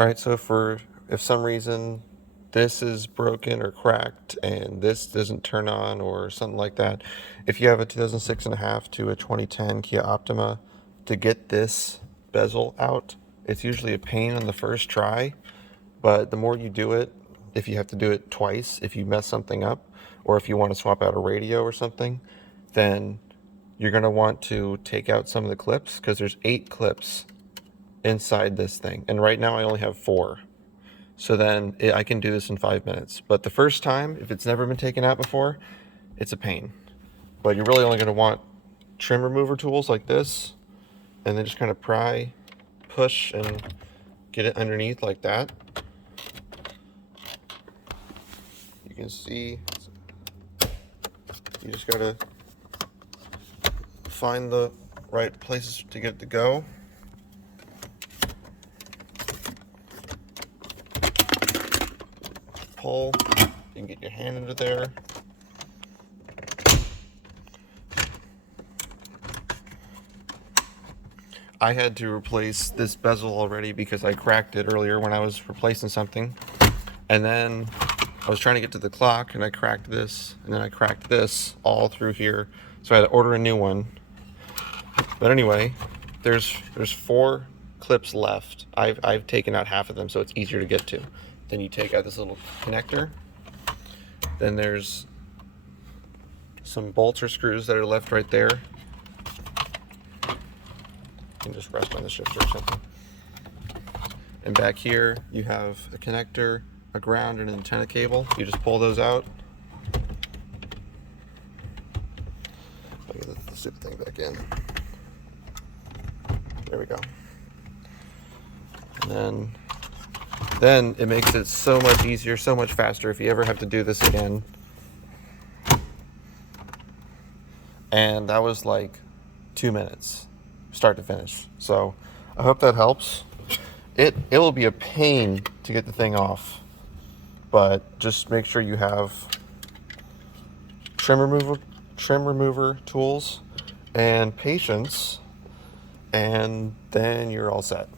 All right, so if some reason this is broken or cracked and this doesn't turn on or something like that, if you have a 2006.5 to a 2010 Kia Optima, to get this bezel out, it's usually a pain on the first try, but the more you do it, if you have to do it twice, if you mess something up, or if you want to swap out a radio or something, then you're going to want to take out some of the clips, because there's 8 clips inside this thing, and right now I only have 4. So then I can do this in 5 minutes. But the first time, if it's never been taken out before, it's a pain. But you're really only going to want trim remover tools like this, and then just kind of pry, push, and get it underneath like that. You can see, you just got to find the right places to get it to go. Pull, you can get your hand into there. I had to replace this bezel already because I cracked it earlier when I was replacing something. And then I was trying to get to the clock and I cracked this, and then I cracked this all through here. So I had to order a new one. But anyway, there's 4 clips left. I've taken out half of them so it's easier to get to. Then you take out this little connector. Then there's some bolts or screws that are left right there. You can just rest on the shifter or something. And back here you have a connector, a ground, and an antenna cable. You just pull those out. Let me get the stupid thing back in. There we go. And then it makes it so much easier, so much faster if you ever have to do this again. And that was like 2 minutes, start to finish. So I hope that helps. It will be a pain to get the thing off, but just make sure you have trim remover tools and patience, and then you're all set.